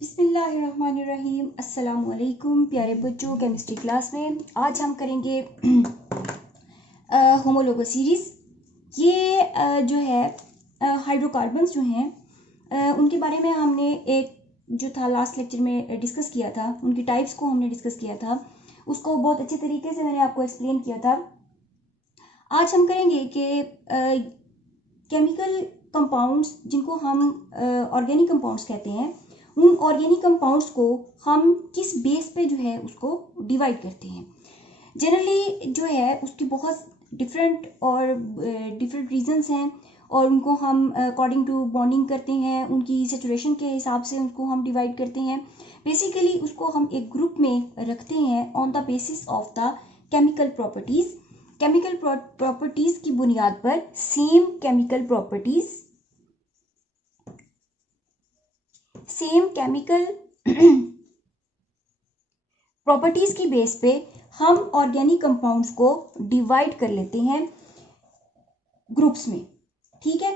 बिस्मिल्लाहिर्रहमानिर्रहीम। अस्सलाम वालेकुम प्यारे बच्चों। केमिस्ट्री क्लास में आज हम करेंगे होमोलोगस सीरीज़। ये जो है हाइड्रोकार्बन्स जो हैं उनके बारे में हमने एक जो था लास्ट लेक्चर में डिस्कस किया था, उनकी टाइप्स को हमने डिस्कस किया था, उसको बहुत अच्छे तरीके से मैंने आपको एक्सप्लेन किया था। आज हम करेंगे कि केमिकल कंपाउंड्स जिनको हम ऑर्गेनिक कंपाउंड्स कहते हैं, उन ऑर्गेनिक कंपाउंड्स को हम किस बेस पे जो है उसको डिवाइड करते हैं। जनरली जो है उसकी बहुत डिफरेंट रीजंस हैं और उनको हम अकॉर्डिंग टू बॉन्डिंग करते हैं, उनकी सेचुरेशन के हिसाब से उनको हम डिवाइड करते हैं। बेसिकली उसको हम एक ग्रुप में रखते हैं on the basis of the chemical properties. Chemical properties की बुनियाद पर सेम केमिकल प्रॉपर्टीज की बेस पे हम ऑर्गेनिक कंपाउंड्स को डिवाइड कर लेते हैं ग्रुप्स में। ठीक है,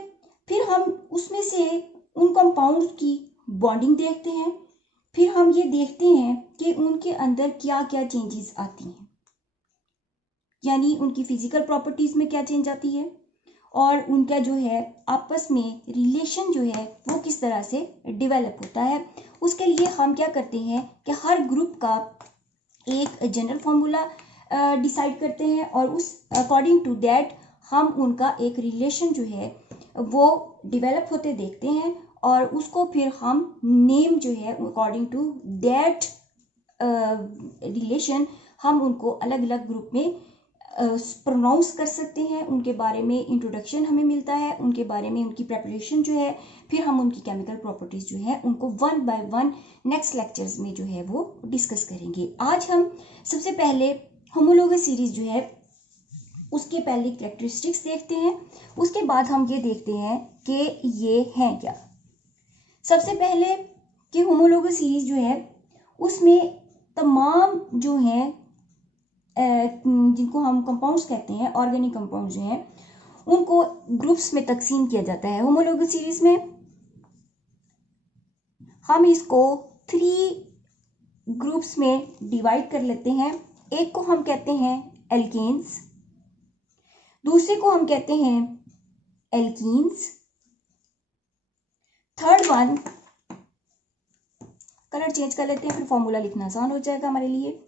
फिर हम उसमें से उन कंपाउंड्स की बॉन्डिंग देखते हैं, फिर हम ये देखते हैं कि उनके अंदर क्या क्या चेंजेस आती हैं, यानी उनकी फिजिकल प्रॉपर्टीज में क्या चेंज आती है और उनका जो है आपस में रिलेशन जो है वो किस तरह से डेवलप होता है। उसके लिए हम क्या करते हैं कि हर ग्रुप का एक जनरल फॉर्मूला डिसाइड करते हैं और उस अकॉर्डिंग टू दैट हम उनका एक रिलेशन जो है वो डेवलप होते देखते हैं और उसको फिर हम नेम जो है अकॉर्डिंग टू दैट रिलेशन हम उनको अलग अलग ग्रुप में प्रोनाउंस कर सकते हैं। उनके बारे में इंट्रोडक्शन हमें मिलता है, उनके बारे में उनकी प्रेपरेशन जो है, फिर हम उनकी केमिकल प्रॉपर्टीज जो है उनको one by one next lectures में जो है वो डिस्कस करेंगे। आज हम सबसे पहले होमोलोगस सीरीज जो है उसके पहले कैरेक्टरिस्टिक्स देखते हैं, उसके बाद हम ये देखते हैं कि ये हैं क्या। सबसे पहले कि होमोलोगस सीरीज जो है उसमें तमाम जो है जिनको हम कंपाउंड्स कहते हैं, ऑर्गेनिक कंपाउंड्स जो हैं, उनको ग्रुप्स में तकसीम किया जाता है। होमोलोगस सीरीज में हम इसको 3 ग्रुप्स में डिवाइड कर लेते हैं। एक को हम कहते हैं एल्केन्स, दूसरे को हम कहते हैं alkenes, third one, colour change कर लेते हैं फिर फॉर्मूला लिखना आसान हो जाएगा हमारे लिए,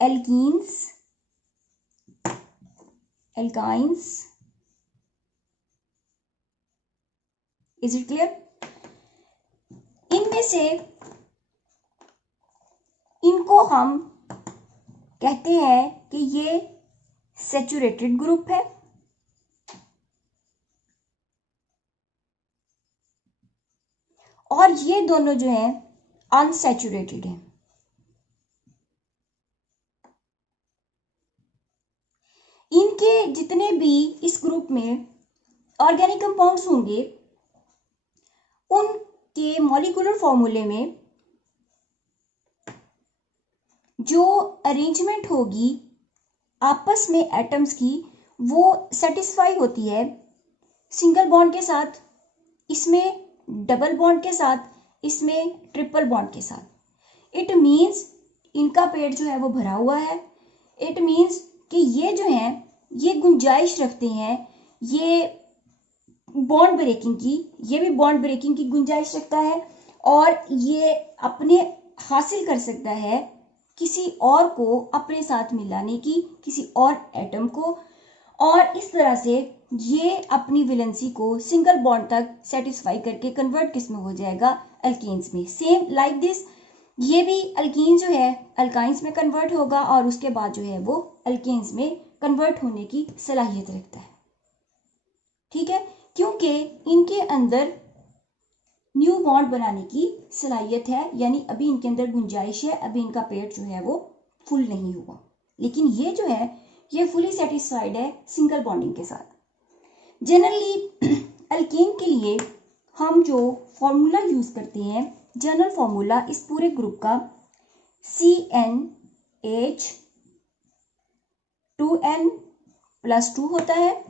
alkenes, alkynes. Is it clear? इनमें से इनको हम कहते हैं कि ये सैचुरेटेड ग्रुप है और ये दोनों जो हैं अनसैचुरेटेड हैं। इनके जितने भी इस ग्रुप में ऑर्गेनिक कंपाउंड्स होंगे उनके मॉलिक्यूलर फॉर्मूले में जो अरेंजमेंट होगी आपस में एटम्स की वो सेटिस्फाई होती है सिंगल बॉन्ड के साथ, इसमें डबल बॉन्ड के साथ, इसमें ट्रिपल बॉन्ड के साथ। इट मीन्स इनका पेट जो है वो भरा हुआ है। इट मीन्स कि ये जो हैं ये गुंजाइश रखते हैं, ये बॉन्ड ब्रेकिंग की, ये भी बॉन्ड ब्रेकिंग की गुंजाइश रखता है और ये अपने हासिल कर सकता है किसी और को अपने साथ मिलाने की, किसी और एटम को, और इस तरह से ये अपनी वैलेंसी को सिंगल बॉन्ड तक सेटिस्फाई करके कन्वर्ट किस में हो जाएगा, अल्केन्स में। सेम लाइक दिस ये भी अल्कीन जो है अल्काइंस में कन्वर्ट होगा और उसके बाद जो है वो अल्केन्स में कन्वर्ट होने की सलाहियत रखता है। ठीक है, क्योंकि इनके अंदर न्यू बॉन्ड बनाने की सलाहियत है, यानी अभी इनके अंदर गुंजाइश है, अभी इनका पेट जो है वो फुल नहीं हुआ, लेकिन ये जो है ये फुली सेटिस्फाइड है सिंगल बॉन्डिंग के साथ। जनरली अल्कीन के लिए हम जो फॉर्मूला यूज करते हैं, जनरल फॉर्मूला इस पूरे ग्रुप का CnH2n+2 होता है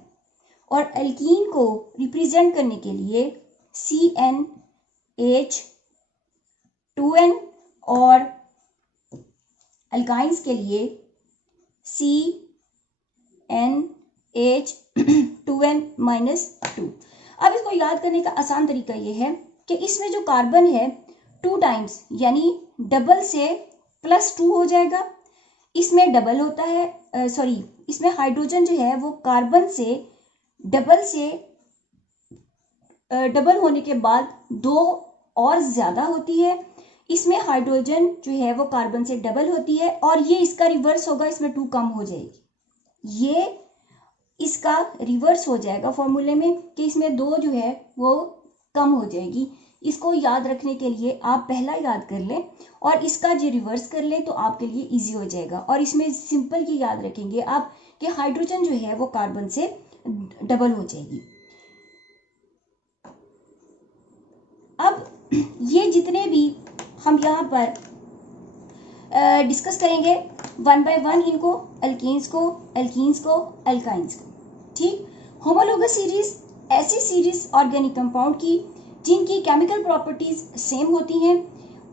और अल्कीन को रिप्रेजेंट करने के लिए CnH 2n और अल्काइंस के लिए CnH2n-2। अब इसको याद करने का आसान तरीका ये है कि इसमें जो कार्बन है 2 टाइम्स यानी डबल से +2 हो जाएगा। इसमें डबल होता है इसमें हाइड्रोजन जो है वो कार्बन से डबल होने के बाद 2 और ज़्यादा होती है। इसमें हाइड्रोजन जो है वो कार्बन से डबल होती है और ये इसका रिवर्स होगा, इसमें 2 कम हो जाएगी। ये इसका रिवर्स हो जाएगा फॉर्मूले में कि इसमें 2 जो है वो कम हो जाएगी। इसको याद रखने के लिए आप पहला याद कर लें और इसका जो रिवर्स कर लें तो आपके लिए इजी हो जाएगा। और इसमें सिंपल ये याद रखेंगे आप कि हाइड्रोजन जो है वो कार्बन से डबल हो जाएगी। अब ये जितने भी हम यहाँ पर डिस्कस करेंगे 1 बाय 1 इनको, एल्कीन्स को, अल्काइंस को। ठीक, होमोलोगस सीरीज ऐसी सीरीज ऑर्गेनिक कंपाउंड की जिनकी केमिकल प्रॉपर्टीज सेम होती हैं,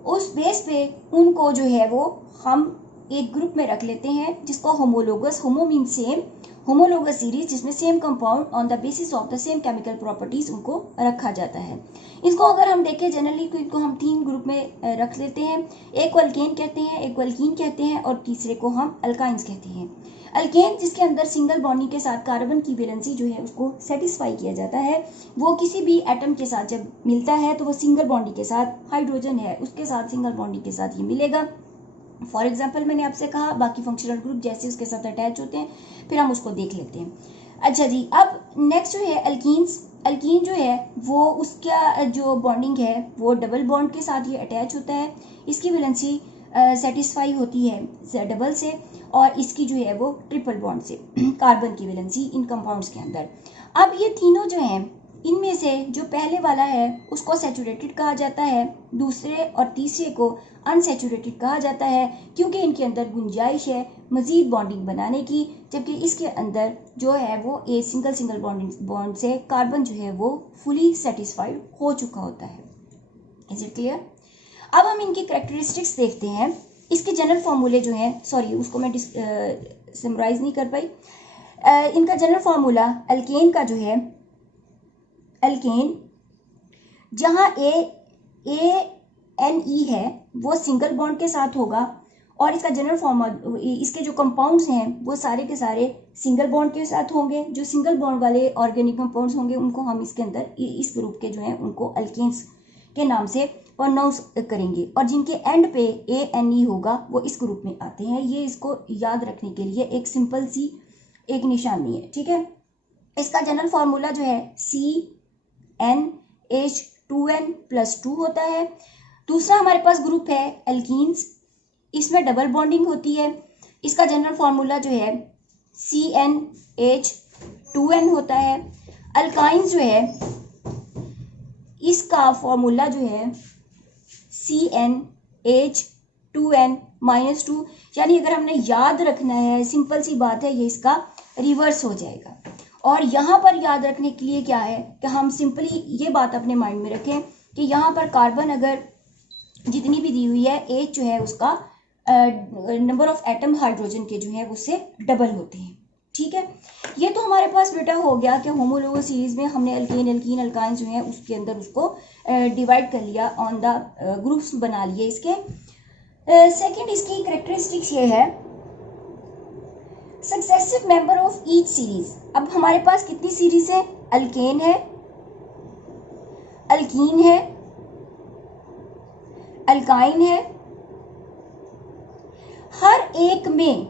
उस बेस पे उनको जो है वो हम एक ग्रुप में रख लेते हैं जिसको homologous, homo mean same, homologous series जिसमें same compound on the basis of the same chemical properties उनको रखा जाता है। इसको अगर हम देखें जनरली तो इनको हम 3 ग्रुप में रख लेते हैं। एक को अल्केन कहते हैं, एक को अल्कीन कहते हैं और तीसरे को हम अल्काइंस कहते हैं। अल्केन जिसके अंदर सिंगल बॉन्डिंग के साथ कार्बन की वैलेंसी जो है उसको सेटिस्फाई किया जाता है, वो किसी भी एटम के साथ जब मिलता है तो वो सिंगल बॉन्डिंग के साथ, हाइड्रोजन है उसके साथ सिंगल बॉन्डिंग के साथ ये मिलेगा। फॉर एग्जाम्पल मैंने आपसे कहा बाकी फंक्शनल ग्रुप जैसे उसके साथ अटैच होते हैं, फिर हम उसको देख लेते हैं। अच्छा जी, अब नेक्स्ट जो है अल्कीन्स। अल्कीन जो है वो उसका जो बॉन्डिंग है वो डबल बॉन्ड के साथ ये अटैच होता है। इसकी वैलेंसी सेटिस्फाई होती है डबल से और इसकी जो है वो ट्रिपल बॉन्ड से कार्बन की वैलेंसी इन कंपाउंड्स के अंदर। अब ये तीनों जो हैं इनमें से जो पहले वाला है उसको सैचुरेटेड कहा जाता है, दूसरे और तीसरे को अनसैचुरेटेड कहा जाता है क्योंकि इनके अंदर गुंजाइश है मज़ीद बॉन्डिंग बनाने की, जबकि इसके अंदर जो है वो एक सिंगल बॉन्ड से कार्बन जो है वो फुली सेटिस्फाइड हो चुका होता है। Is it clear? अब हम इनकी कैरेक्टरिस्टिक्स देखते हैं। इसके जनरल फार्मूले जो हैं, उसको मैं समराइज नहीं कर पाई। इनका जनरल फार्मूला अल्केन का जो है, अल्केन जहाँ ANE है वो सिंगल बॉन्ड के साथ होगा और इसका जनरल फॉर्मूला, इसके जो कंपाउंड्स हैं वो सारे के सारे सिंगल बॉन्ड के साथ होंगे। जो सिंगल बॉन्ड वाले ऑर्गेनिक कंपाउंड्स होंगे उनको हम इसके अंदर इस ग्रुप के जो हैं उनको अल्केन्स के नाम से प्रोनाउंस करेंगे और जिनके एंड पे ANE होगा वो इस ग्रुप में आते हैं। ये इसको याद रखने के लिए एक सिंपल सी एक निशानी है। ठीक है, इसका जनरल फार्मूला जो है CnH2n+2 होता है। दूसरा हमारे पास ग्रुप है एल्कीन्स, इसमें डबल बॉन्डिंग होती है। इसका जनरल फार्मूला जो है CnH2n होता है। अल्काइंस जो है इसका फॉर्मूला जो है CnH2n-2, यानी अगर हमने याद रखना है, सिंपल सी बात है, ये इसका रिवर्स हो जाएगा। और यहाँ पर याद रखने के लिए क्या है कि हम सिंपली ये बात अपने माइंड में रखें कि यहाँ पर कार्बन अगर जितनी भी दी हुई है, H जो है उसका नंबर ऑफ एटम हाइड्रोजन के जो है उससे डबल होते हैं। ठीक है, ये तो हमारे पास बेटा हो गया कि होमोलोगस सीरीज में हमने अल्केन, अल्कीन, अल्काइंस जो है उसके अंदर उसको डिवाइड कर लिया, ऑन द ग्रुप्स बना लिए इसके। सेकंड इसकी कैरेक्टरिस्टिक्स ये है successive member of each series. अब हमारे पास कितनी सीरीज है? अल्केन है, अल्कीन है, अल्काइन है। हर एक में,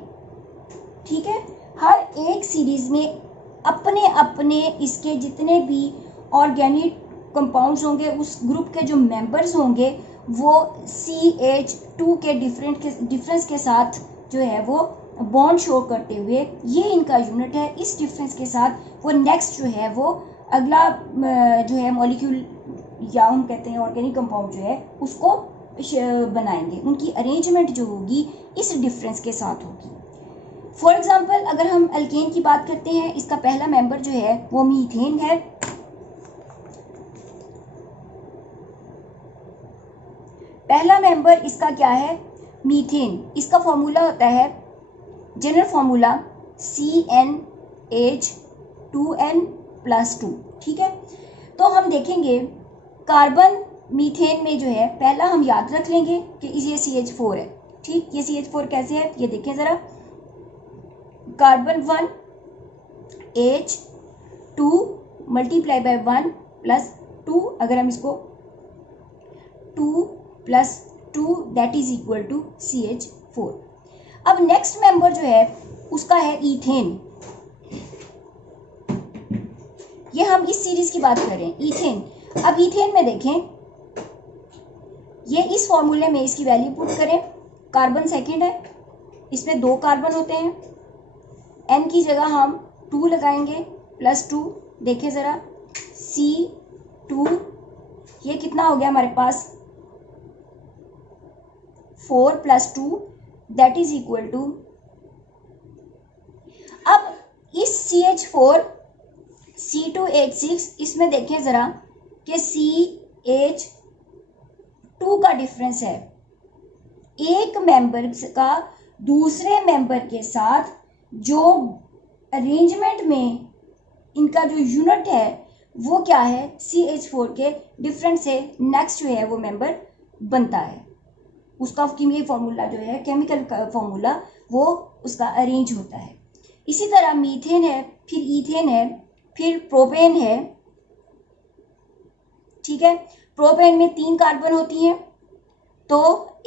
ठीक है, हर एक सीरीज में अपने अपने इसके जितने भी ऑर्गेनिक कंपाउंड्स होंगे उस ग्रुप के जो मेंबर्स होंगे वो CH2 के डिफरेंस के साथ जो है वो बॉन्ड शो करते हुए, ये इनका यूनिट है, इस डिफरेंस के साथ वो नेक्स्ट जो है वो अगला जो है मॉलिक्यूल या हम कहते हैं ऑर्गेनिक कंपाउंड जो है उसको बनाएंगे। उनकी अरेंजमेंट जो होगी इस डिफरेंस के साथ होगी। फॉर एग्जाम्पल अगर हम अल्केन की बात करते हैं, इसका पहला मेंबर जो है वो मीथेन है। पहला मेंबर इसका क्या है, मीथेन। इसका फॉर्मूला होता है, जनरल फॉर्मूला CnH2n+2। ठीक है, तो हम देखेंगे कार्बन मीथेन में जो है, पहला हम याद रख लेंगे कि ये CH4 है। ठीक, ये CH4 कैसे है ये देखें ज़रा, कार्बन 1 H2 मल्टीप्लाई बाय 1 + 2, अगर हम इसको 2 + 2 that is equal to CH4। अब नेक्स्ट मेंबर जो है उसका है ईथेन। ये हम इस सीरीज की बात कर रहे हैं, ईथेन। अब ईथेन में देखें, ये इस फॉर्मूले में इसकी वैल्यू पुट करें, कार्बन सेकंड है, इसमें 2 कार्बन होते हैं, n की जगह हम 2 लगाएंगे +2। देखें ज़रा, C2, ये कितना हो गया हमारे पास, 4 + 2 दैट इज इक्वल टू, अब इस CH4 C2H6 इसमें देखें ज़रा कि CH2 का डिफरेंस है, एक मेंबर का दूसरे मेंबर के साथ जो अरेंजमेंट में इनका जो यूनिट है वो क्या है, CH4 के डिफरेंस से नेक्स्ट जो है वो मेंबर बनता है। उसका केमिकल फॉर्मूला जो है, केमिकल फॉर्मूला, वो उसका अरेंज होता है। इसी तरह मीथेन है, फिर ईथेन है, फिर प्रोपेन है। ठीक है, प्रोपेन में 3 कार्बन होती हैं, तो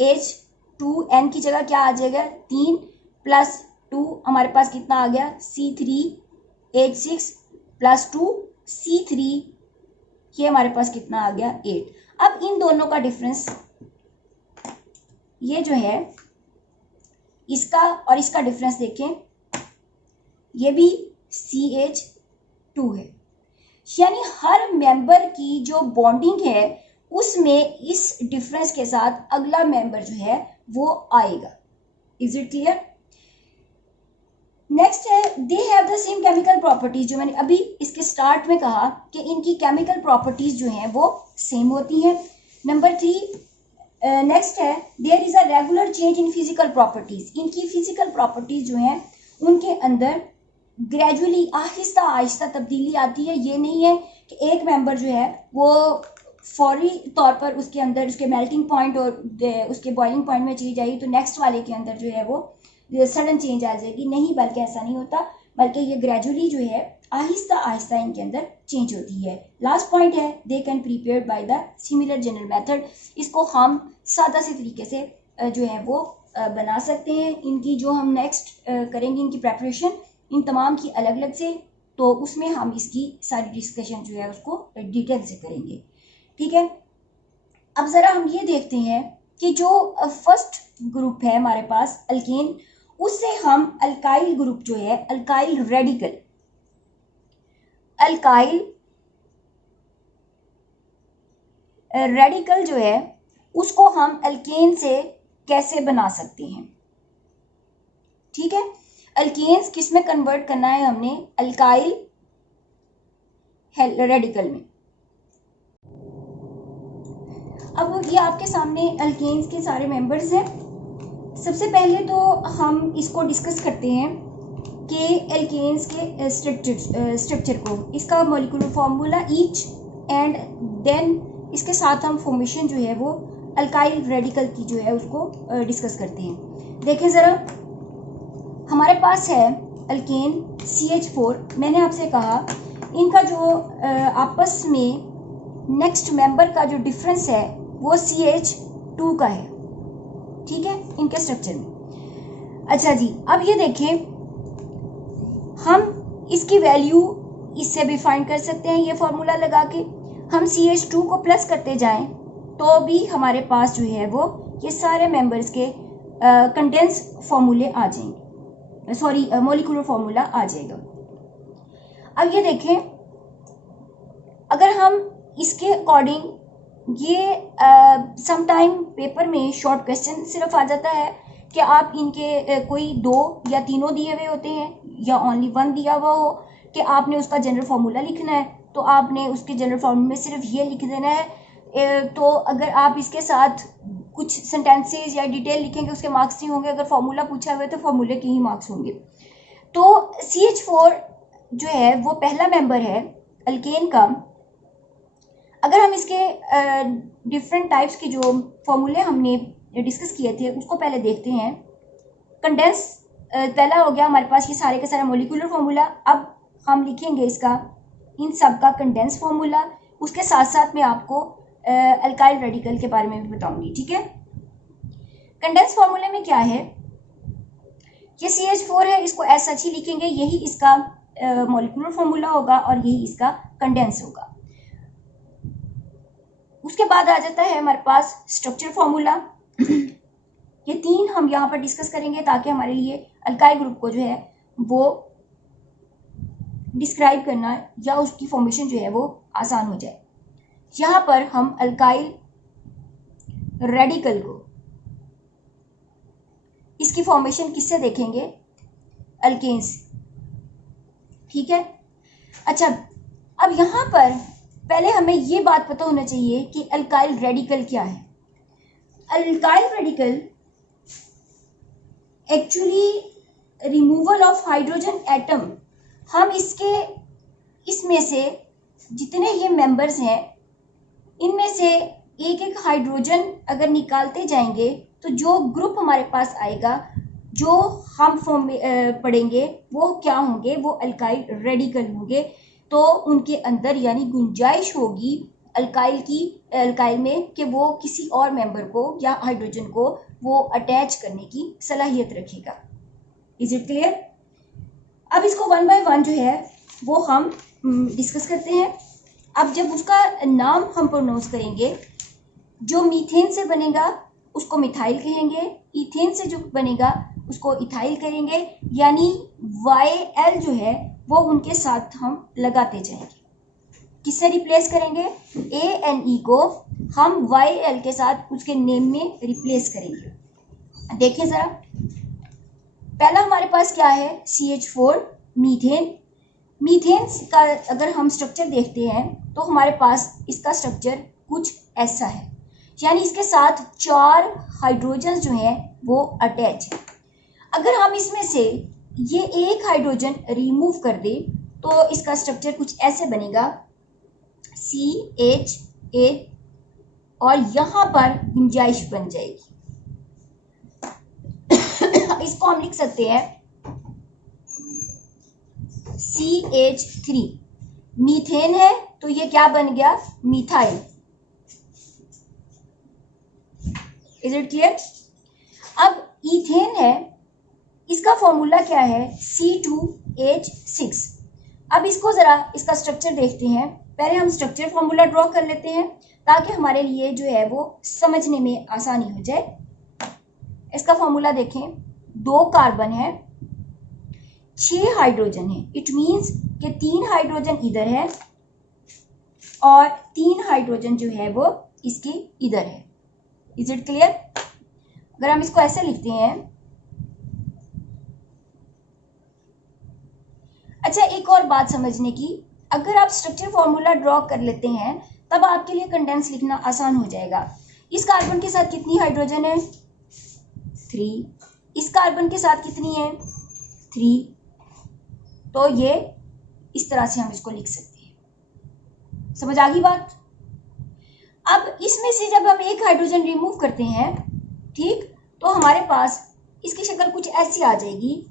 H2n की जगह क्या आ जाएगा, 3 + 2 हमारे पास कितना आ गया, C3H6 + 2 C3, ये हमारे पास कितना आ गया, 8। अब इन दोनों का डिफरेंस, ये जो है इसका और इसका डिफरेंस देखें, ये भी CH2 है, यानी हर मेंबर की जो बॉन्डिंग है उसमें इस डिफरेंस के साथ अगला मेंबर जो है वो आएगा। Is it clear? नेक्स्ट है, they have the same chemical properties. जो मैंने अभी इसके स्टार्ट में कहा कि इनकी केमिकल प्रॉपर्टीज जो हैं वो सेम होती हैं। नंबर 3, नेक्स्ट है, there is a regular change in physical properties. इनकी फिजिकल प्रॉपर्टीज जो हैं उनके अंदर ग्रेजुअली आहिस्ता आहिस्ता तब्दीली आती है। ये नहीं है कि एक मेंबर जो है वो फौरी तौर पर उसके अंदर उसके मेल्टिंग पॉइंट और उसके बॉइलिंग पॉइंट में चीज आई तो नेक्स्ट वाले के अंदर जो है वो सडन चेंज आ जाएगी, नहीं, बल्कि ऐसा नहीं होता, बल्कि ये ग्रेजुअली जो है आहिस्ता आहिस्ता इनके अंदर चेंज होती है। लास्ट पॉइंट है, they can prepared by the similar general method. इसको हम सादा से तरीके से जो है वो बना सकते हैं। इनकी जो हम नेक्स्ट करेंगे इनकी प्रेपरेशन इन तमाम की अलग अलग से, तो उसमें हम इसकी सारी डिस्कशन जो है उसको डिटेल से करेंगे। ठीक है, अब ज़रा हम ये देखते हैं कि जो फर्स्ट ग्रुप है हमारे पास अल्केन, उससे हम अल्काइल ग्रुप जो है, अल्काइल रेडिकल जो है उसको हम अल्केन से कैसे बना सकते हैं। ठीक है, अल्केन्स किस में कन्वर्ट करना है हमने, अल्काइल रेडिकल में। अब ये आपके सामने अल्केन्स के सारे मेंबर्स हैं। सबसे पहले तो हम इसको डिस्कस करते हैं कि एल्केन्स के स्ट्रक्चर को, इसका molecular formula each, and then इसके साथ हम फॉर्मेशन जो है वो अल्काइल रेडिकल की जो है उसको डिस्कस करते हैं। देखें ज़रा, हमारे पास है अल्केन CH4। मैंने आपसे कहा इनका जो आपस में नेक्स्ट मेंबर का जो डिफरेंस है वो CH2 का है। ठीक है, इनके स्ट्रक्चर में। अच्छा जी, अब ये देखें, हम इसकी वैल्यू इससे भी फाइंड कर सकते हैं, ये फॉर्मूला लगा के हम CH2 को प्लस करते जाएं तो भी हमारे पास जो है वो ये सारे मेंबर्स के कंडेंस फॉर्मूले आ जाएंगे, सॉरी मॉलिक्यूलर फॉर्मूला आ जाएगा। अब ये देखें, अगर हम इसके अकॉर्डिंग ये समटाइम पेपर में शॉर्ट क्वेश्चन सिर्फ आ जाता है कि आप इनके कोई 2 या तीनों दिए हुए होते हैं या ओनली 1 दिया हुआ हो कि आपने उसका जनरल फार्मूला लिखना है, तो आपने उसके जनरल फार्मूले में सिर्फ ये लिख देना है। तो अगर आप इसके साथ कुछ सेंटेंसेस या डिटेल लिखेंगे उसके मार्क्स नहीं होंगे, अगर फॉर्मूला पूछा हुआ है तो फॉर्मूले के ही मार्क्स होंगे। तो CH4 जो है वो पहला मेंबर है अल्केन का। अगर हम इसके डिफरेंट टाइप्स के जो फॉर्मूले हमने डिस्कस किए थे उसको पहले देखते हैं। कंडेंस पहला हो गया हमारे पास ये सारे के सारे मोलिकुलर फॉर्मूला। अब हम लिखेंगे इसका इन सब का कंडेंस फॉर्मूला, उसके साथ साथ मैं आपको अल्काइल रेडिकल के बारे में भी बताऊंगी, ठीक है। कंडेंस फॉर्मूले में क्या है, ये CH4 है, इसको एज सच ही लिखेंगे, यही इसका मोलिकुलर फॉर्मूला होगा और यही इसका कंडेंस होगा। उसके बाद आ जाता है हमारे पास स्ट्रक्चर फॉर्मूला। ये तीन हम यहाँ पर डिस्कस करेंगे ताकि हमारे लिए अल्काइल ग्रुप को जो है वो डिस्क्राइब करना या उसकी फॉर्मेशन जो है वो आसान हो जाए। यहाँ पर हम अल्काइल रेडिकल को इसकी फॉर्मेशन किससे देखेंगे, अल्केन से, ठीक है। अच्छा, अब यहाँ पर पहले हमें ये बात पता होना चाहिए कि अल्काइल रेडिकल क्या है। Alkyl radical actually removal of hydrogen atom. हम इसमें से जितने ये मेंबर्स हैं इनमें से एक एक हाइड्रोजन अगर निकालते जाएंगे तो जो ग्रुप हमारे पास आएगा, जो हम फॉर्म पढ़ेंगे वो क्या होंगे, वो अल्काइल रेडिकल होंगे। तो उनके अंदर यानी गुंजाइश होगी अल्काइल में कि वो किसी और मेंबर को या हाइड्रोजन को वो अटैच करने की सलाहियत रखेगा। Is it clear? अब इसको वन बाय वन जो है वो हम डिस्कस करते हैं। अब जब उसका नाम हम प्रोनाउंस करेंगे, जो मीथेन से बनेगा उसको मिथाइल कहेंगे, इथेन से जो बनेगा उसको इथाइल करेंगे, यानी YL जो है वो उनके साथ हम लगाते जाएंगे। किससे रिप्लेस करेंगे, ANE को हम YL के साथ उसके नेम में रिप्लेस करेंगे। देखिए जरा, पहला हमारे पास क्या है, CH4 मीथेन। मीथेन का अगर हम स्ट्रक्चर देखते हैं तो हमारे पास इसका स्ट्रक्चर कुछ ऐसा है, यानी इसके साथ 4 हाइड्रोजन जो हैं वो अटैच है। अगर हम इसमें से ये एक हाइड्रोजन रिमूव कर दे तो इसका स्ट्रक्चर कुछ ऐसे बनेगा, CH8 और यहाँ पर गुंजाइश बन जाएगी। इसको हम लिख सकते हैं CH3। मीथेन है तो ये क्या बन गया, मिथाइल। Is it clear? अब इथेन है, इसका फॉर्मूला क्या है, C2H6। अब इसको जरा इसका स्ट्रक्चर देखते हैं। पहले हम स्ट्रक्चर फॉर्मूला ड्रॉ कर लेते हैं ताकि हमारे लिए जो है वो समझने में आसानी हो जाए। इसका फॉर्मूला देखें, 2 कार्बन है, 6 हाइड्रोजन है। इट मीन्स कि 3 हाइड्रोजन इधर है और 3 हाइड्रोजन जो है वो इसके इधर है। Is it clear? अगर हम इसको ऐसे लिखते हैं, अच्छा एक और बात समझने की, अगर आप स्ट्रक्चर फॉर्मूला ड्रॉ कर लेते हैं तब आपके लिए कंडेंस लिखना आसान हो जाएगा। इस कार्बन के साथ कितनी हाइड्रोजन है, 3। इस कार्बन के साथ कितनी है, 3। तो ये इस तरह से हम इसको लिख सकते हैं। समझ आ गई बात? अब इसमें से जब हम एक हाइड्रोजन रिमूव करते हैं, ठीक, तो हमारे पास इसकी शक्ल कुछ ऐसी आ जाएगी,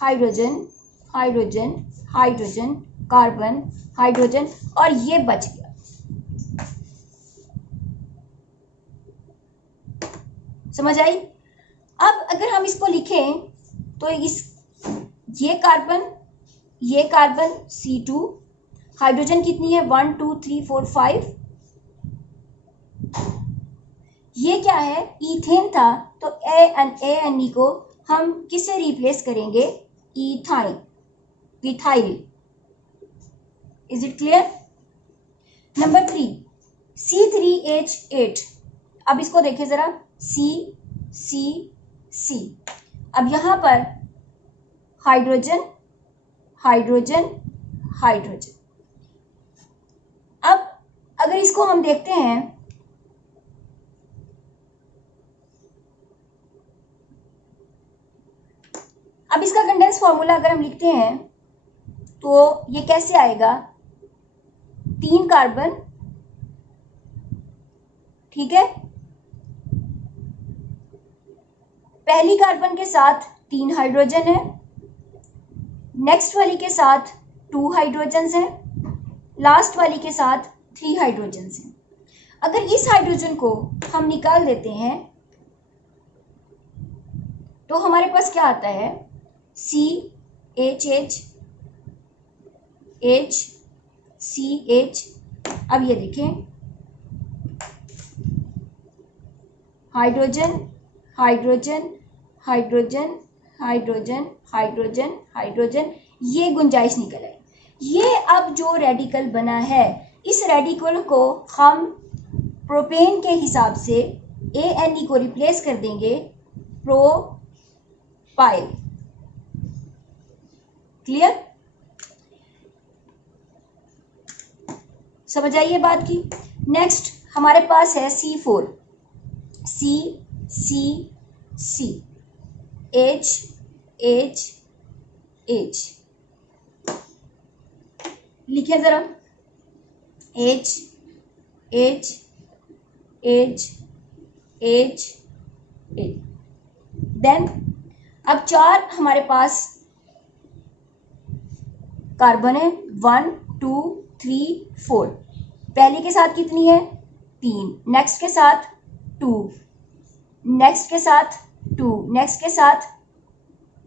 hydrogen hydrogen hydrogen carbon hydrogen, और ये बच गया। समझ आई? अब अगर हम इसको लिखें तो ये कार्बन C2, हाइड्रोजन कितनी है, 1 2 3 4 5। ये क्या है, इथेन था, तो ANE को हम किससे रिप्लेस करेंगे, ethyl. Is it clear? Number 3, C3H8। अब इसको देखिए जरा, C। अब यहां पर हाइड्रोजन हाइड्रोजन हाइड्रोजन। अब अगर इसको हम देखते हैं अब इसका कंडेंस फार्मूला अगर हम लिखते हैं तो ये कैसे आएगा, 3 कार्बन, ठीक है, पहली कार्बन के साथ 3 हाइड्रोजन है, नेक्स्ट वाली के साथ 2 हाइड्रोजन है, लास्ट वाली के साथ 3 हाइड्रोजन है। अगर इस हाइड्रोजन को हम निकाल देते हैं तो हमारे पास क्या आता है, CHH HCH। अब ये देखें, hydrogen hydrogen hydrogen hydrogen hydrogen hydrogen, ये गुंजाइश निकल आई। ये अब जो रेडिकल बना है, इस रेडिकल को हम प्रोपेन के हिसाब से ANE को रिप्लेस कर देंगे प्रोपाइल। क्लियर, समझ आई ये बात की। नेक्स्ट हमारे पास है C4, C H H H, लिखिए जरा, H H H H H। Then अब 4 हमारे पास कार्बन है, 1 2 3 4। पहली के साथ कितनी है, 3, नेक्स्ट के साथ 2, नेक्स्ट के साथ 2, नेक्स्ट के साथ,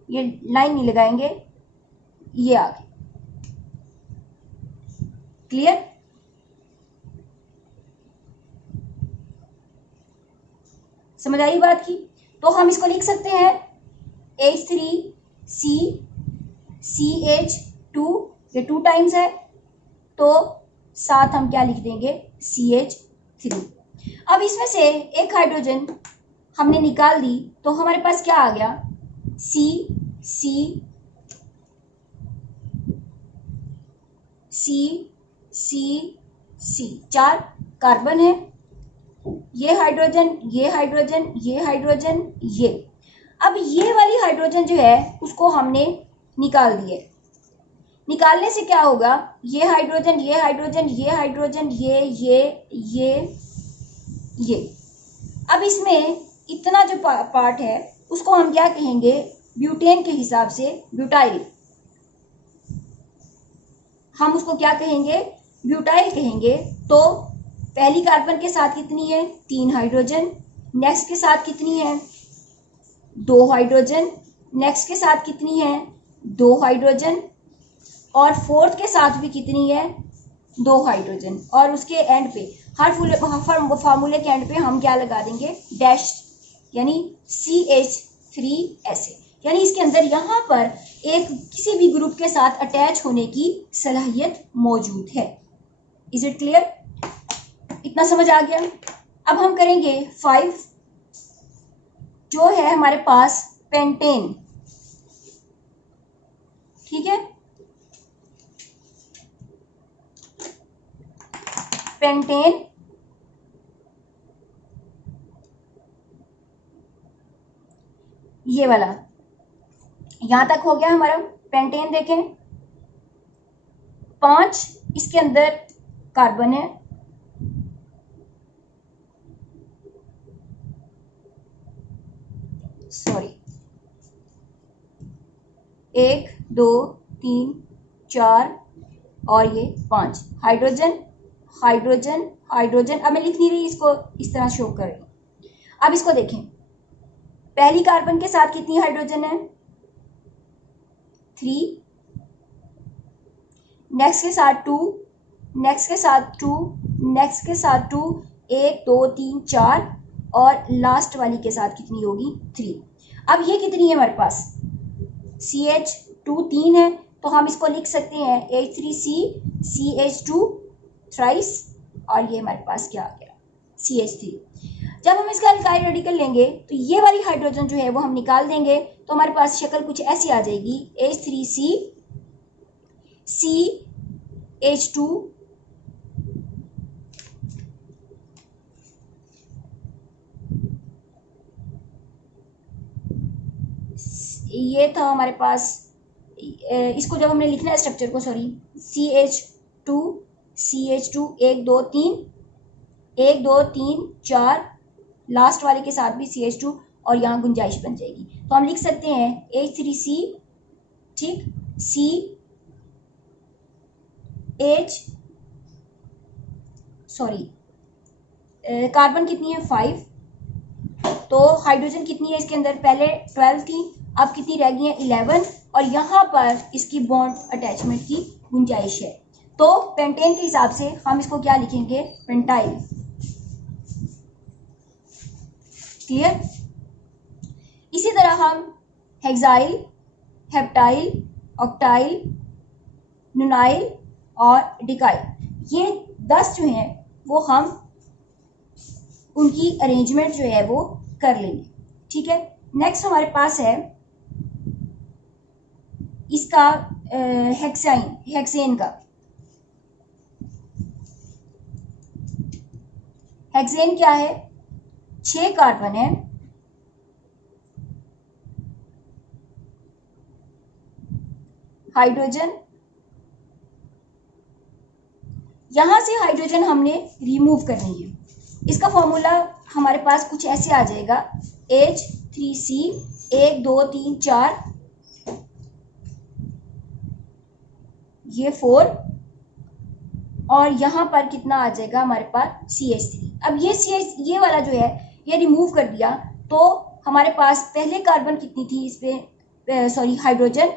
ये लाइन नहीं लगाएंगे, ये आ गए। क्लियर, समझ आई बात की। तो हम इसको लिख सकते हैं H3C CH2, ये 2 टाइम्स है, तो साथ हम क्या लिख देंगे, CH3। अब इसमें से एक हाइड्रोजन हमने निकाल दी तो हमारे पास क्या आ गया, C C C C C। 4 carbon है, ये हाइड्रोजन ये हाइड्रोजन ये हाइड्रोजन ये। अब ये वाली हाइड्रोजन जो है उसको हमने निकाल दिए। निकालने से क्या होगा, ये हाइड्रोजन ये हाइड्रोजन ये हाइड्रोजन ये। अब इसमें इतना जो पार्ट है उसको हम क्या कहेंगे, ब्यूटेन के हिसाब से ब्यूटाइल। हम उसको क्या कहेंगे, ब्यूटाइल कहेंगे। तो पहली कार्बन के साथ कितनी है, 3 हाइड्रोजन, नेक्स्ट के साथ कितनी है, 2 हाइड्रोजन, नेक्स्ट के साथ कितनी है, 2 हाइड्रोजन, और फोर्थ के साथ भी कितनी है, 2 हाइड्रोजन। और उसके एंड पे हर फार्मूले के एंड पे हम क्या लगा देंगे, डैश, यानी CH3SA। यानी इसके अंदर यहाँ पर एक किसी भी ग्रुप के साथ अटैच होने की सलाहियत मौजूद है। इज इट क्लियर, इतना समझ आ गया। अब हम करेंगे 5, जो है हमारे पास पेंटेन। ठीक है, पेंटेन ये वाला, यहां तक हो गया हमारा पेंटेन। देखें 5 इसके अंदर कार्बन है, सॉरी 1 2 3 4 और ये 5 हाइड्रोजन हाइड्रोजन हाइड्रोजन। अब मैं लिख नहीं रही, इसको इस तरह शो कर रही। अब इसको देखें, पहली कार्बन के साथ कितनी हाइड्रोजन है, 3, नेक्स्ट के साथ 2, नेक्स्ट के साथ 2, नेक्स्ट के साथ 2, 1 2 3 4, और लास्ट वाली के साथ कितनी होगी, 3। अब ये कितनी है हमारे पास, CH2 3 है, तो हम इसको लिख सकते हैं H3C CH2 थ्राइस, और ये हमारे पास क्या आ गया, CH3। जब हम इसका अल्काइल रेडिकल लेंगे तो ये वाली हाइड्रोजन जो है वो हम निकाल देंगे, तो हमारे पास शक्ल कुछ ऐसी आ जाएगी, H3C CH2 H ये था हमारे पास, इसको जब हमने लिखना है स्ट्रक्चर को, सॉरी, CH2 CH2 1 2 3 1 2 3 4, लास्ट वाले के साथ भी CH2 और यहाँ गुंजाइश बन जाएगी। तो हम लिख सकते हैं H3C, ठीक, कार्बन कितनी है 5, तो हाइड्रोजन कितनी है इसके अंदर, पहले 12 थी, अब कितनी रह गई है 11, और यहाँ पर इसकी बॉन्ड अटैचमेंट की गुंजाइश है। तो पेंटेन के हिसाब से हम इसको क्या लिखेंगे, पेंटाइल। क्लियर। इसी तरह हम हेक्साइल, हेप्टाइल, ऑक्टाइल, नूनाइल और डिकाइल, ये 10 जो हैं वो हम उनकी अरेंजमेंट जो है वो कर लेंगे। ठीक है। नेक्स्ट हमारे पास है इसका हेक्सेन का। हेक्सेन क्या है, 6 कार्बन है, हाइड्रोजन, यहां से हाइड्रोजन हमने रिमूव करनी है। इसका फॉर्मूला हमारे पास कुछ ऐसे आ जाएगा, H3C 1 2 3 4, ये 4, और यहाँ पर कितना आ जाएगा हमारे पास CH3। अब ये वाला जो है ये रिमूव कर दिया, तो हमारे पास पहले कार्बन कितनी थी इस पे, सॉरी हाइड्रोजन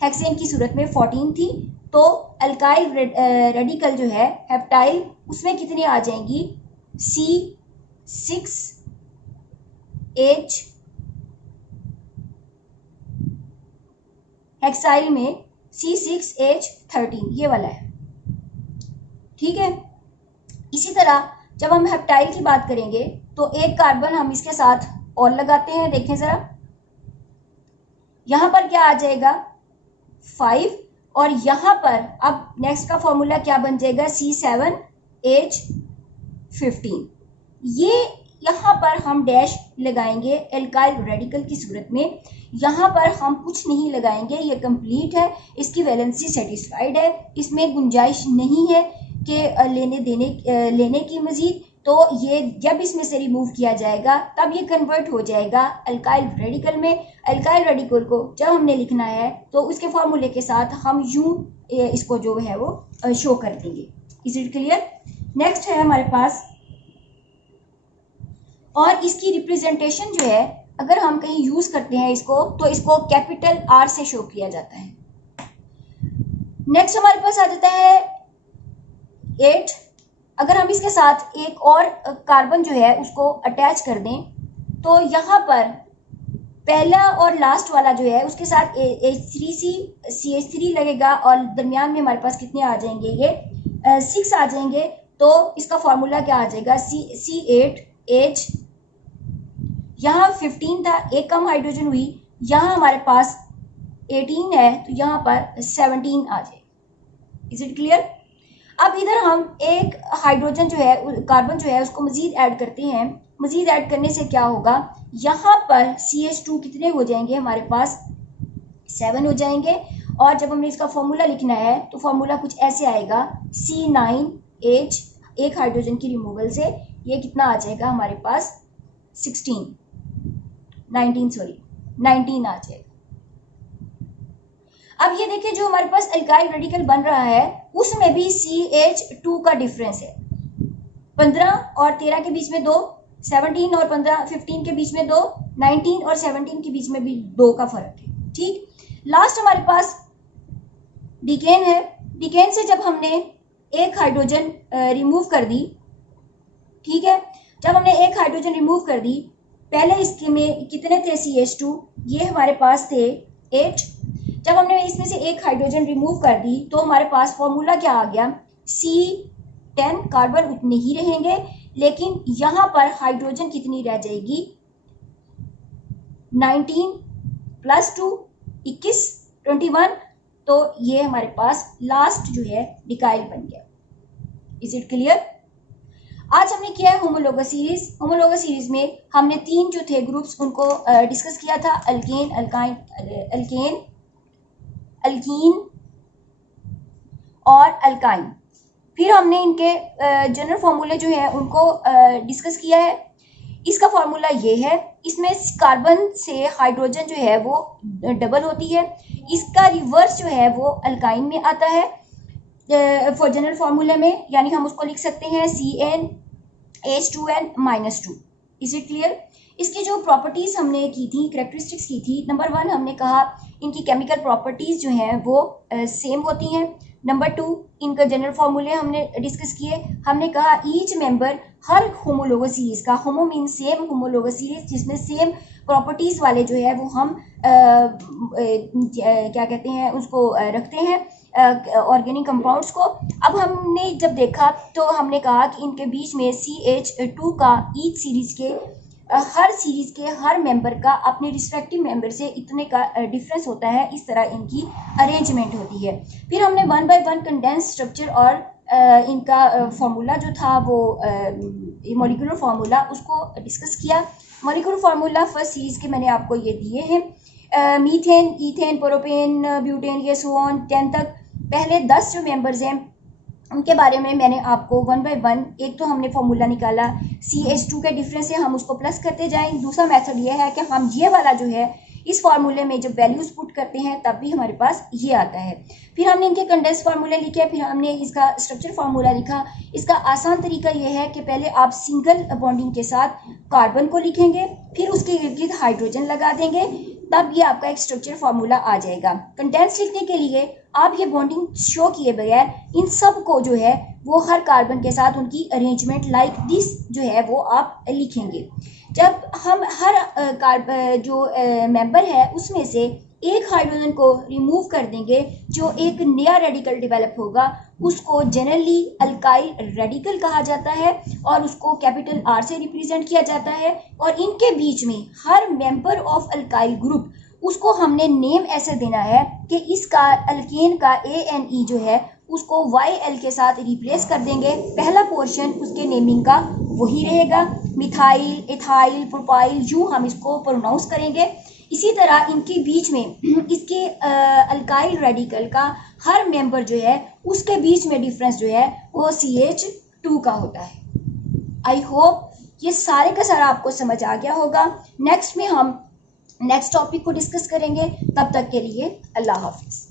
हेक्सेन की सूरत में 14 थी, तो अल्काइल रेडिकल जो है हेप्टाइल, उसमें कितनी आ जाएंगी C6H, हेक्साइल में C6H13, ये वाला है। ठीक है। इसी तरह जब हम हेप्टाइल की बात करेंगे तो एक कार्बन हम इसके साथ और लगाते हैं, देखें जरा, यहां पर क्या आ जाएगा 5, और यहां पर अब नेक्स्ट का फॉर्मूला क्या बन जाएगा C7H15। ये यहाँ पर हम डैश लगाएंगे एल्काइल रेडिकल की सूरत में, यहाँ पर हम कुछ नहीं लगाएंगे, ये कंप्लीट है, इसकी वैलेंसी सेटिस्फाइड है, इसमें गुंजाइश नहीं है कि लेने की मजीद। तो ये जब इसमें से रिमूव किया जाएगा तब ये कन्वर्ट हो जाएगा अल्काइल रेडिकल में। अल्काइल रेडिकल को जब हमने लिखना है तो उसके फॉर्मूले के साथ हम यूं इसको जो है वो शो कर देंगे। Is it clear. नेक्स्ट है हमारे पास, और इसकी रिप्रेजेंटेशन जो है अगर हम कहीं यूज करते हैं इसको, तो इसको कैपिटल R से शो किया जाता है। नेक्स्ट हमारे पास आ जाता है 8। अगर हम इसके साथ एक और कार्बन जो है उसको अटैच कर दें, तो यहाँ पर पहला और लास्ट वाला जो है उसके साथ H3C CH3 लगेगा, और दरमियान में हमारे पास कितने आ जाएंगे, ये 6 आ जाएंगे। तो इसका फॉर्मूला क्या आ जाएगा C8H, यहाँ 15 था, एक कम हाइड्रोजन हुई, यहाँ हमारे पास 18 है, तो यहाँ पर 17 आ जाए। Is it clear. अब इधर हम एक हाइड्रोजन जो है, कार्बन जो है उसको मजीद ऐड करते हैं। मजीद ऐड करने से क्या होगा, यहाँ पर CH2 कितने हो जाएंगे हमारे पास 7 हो जाएंगे, और जब हमने इसका फॉर्मूला लिखना है तो फॉर्मूला कुछ ऐसे आएगा C9H, एक हाइड्रोजन की रिमूवल से ये कितना आ जाएगा हमारे पास 19 आ जाएगा। अब ये देखिए जो हमारे पास अल्काइल रेडिकल बन रहा है उसमें भी CH2 का डिफरेंस है, 15 और 13 के बीच में 2, 17 और 15 के बीच में 2, 19 और 17 के बीच में भी 2 का फर्क है। ठीक। लास्ट हमारे पास डिकेन है। डिकेन से जब हमने एक हाइड्रोजन रिमूव कर दी, ठीक है, जब हमने एक हाइड्रोजन रिमूव कर दी, पहले इसके में कितने थे CH2, ये हमारे पास थे 8। जब हमने इसमें से एक हाइड्रोजन रिमूव कर दी तो हमारे पास फॉर्मूला क्या आ गया C10, कार्बन उतने ही रहेंगे, लेकिन यहाँ पर हाइड्रोजन कितनी रह जाएगी 19 + 2 21, 21। तो ये हमारे पास लास्ट जो है डिकाइल बन गया। Is it clear. आज हमने किया है होमोलोगस सीरीज। होमोलोगस सीरीज में हमने 3 जो थे ग्रुप्स उनको डिस्कस किया था, अल्केन, अल्कीन और अल्काइन। फिर हमने इनके जनरल फार्मूले जो है उनको डिस्कस किया है। इसका फार्मूला ये है, इसमें कार्बन से हाइड्रोजन जो है वो डबल होती है, इसका रिवर्स जो है वो अल्काइन में आता है फॉर जनरल फार्मूले में, यानी हम उसको लिख सकते हैं CnH2n-2। Is it clear? इसकी जो प्रॉपर्टीज हमने की थी, करेक्टरिस्टिक्स की थी, नंबर 1 हमने कहा इनकी केमिकल प्रॉपर्टीज जो हैं वो सेम होती हैं। नंबर 2 इनका जनरल फार्मूले हमने डिस्कस किए। हमने कहा ईच मेंबर हर होमोलोगस सीरीज का, होमो मीन सेम, होमोलोगस सीरीज जिसमें सेम प्रॉपर्टीज वाले जो है वो हम क्या कहते हैं उसको रखते हैं ऑर्गेनिक कंपाउंड्स को। अब हमने जब देखा तो हमने कहा कि इनके बीच में CH2 का ईच सीरीज के हर सीरीज के हर मेंबर का अपने रिस्पेक्टिव मेंबर से इतने का डिफरेंस होता है, इस तरह इनकी अरेंजमेंट होती है। फिर हमने 1 बाय 1 कंडेंस स्ट्रक्चर और इनका फार्मूला जो था वो मॉलिक्यूलर फार्मूला उसको डिस्कस किया। मॉलिक्यूलर फार्मूला फर्स्ट सीरीज के मैंने आपको ये दिए हैं, मीथेन, ईथेन, प्रोपेन, ब्यूटेन, ये सो ऑन 10 तक। पहले 10 जो मेंबर्स हैं उनके बारे में मैंने आपको 1 बाय 1, एक तो हमने फार्मूला निकाला, CH2 के डिफरेंस से हम उसको प्लस करते जाएं। दूसरा मेथड ये है कि हम ये वाला जो है इस फार्मूले में जब वैल्यूज पुट करते हैं तब भी हमारे पास ये आता है। फिर हमने इनके कंडेंस फार्मूले लिखे, फिर हमने इसका स्ट्रक्चर फार्मूला लिखा। इसका आसान तरीका ये है कि पहले आप सिंगल बॉन्डिंग के साथ कार्बन को लिखेंगे, फिर उसके इर्द गिर्द हाइड्रोजन लगा देंगे, तब ये आपका एक स्ट्रक्चर फार्मूला आ जाएगा। कंडेंस लिखने के लिए आप ये बॉन्डिंग शो किए बगैर इन सब को जो है वो हर कार्बन के साथ उनकी अरेंजमेंट लाइक दिस जो है वो आप लिखेंगे। जब हम हर जो मेंबर है उसमें से एक हाइड्रोजन को रिमूव कर देंगे, जो एक नया रेडिकल डेवलप होगा उसको जनरली अल्काइल रेडिकल कहा जाता है और उसको कैपिटल R से रिप्रेजेंट किया जाता है। और इनके बीच में हर मेंबर ऑफ अल्काइल ग्रुप उसको हमने नेम ऐसे देना है कि इसका अल्केन का ANE जो है उसको YL के साथ रिप्लेस कर देंगे। पहला पोर्शन उसके नेमिंग का वही रहेगा, मिथाइल, एथाइल, प्रोपाइल, यूँ हम इसको प्रोनाउंस करेंगे। इसी तरह इनके बीच में इसके अल्काइल रेडिकल का हर मेंबर जो है उसके बीच में डिफरेंस जो है वो CH2 का होता है। आई होप ये सारे का सारा आपको समझ आ गया होगा। नेक्स्ट में हम नेक्स्ट टॉपिक को डिस्कस करेंगे, तब तक के लिए अल्लाह हाफिज़।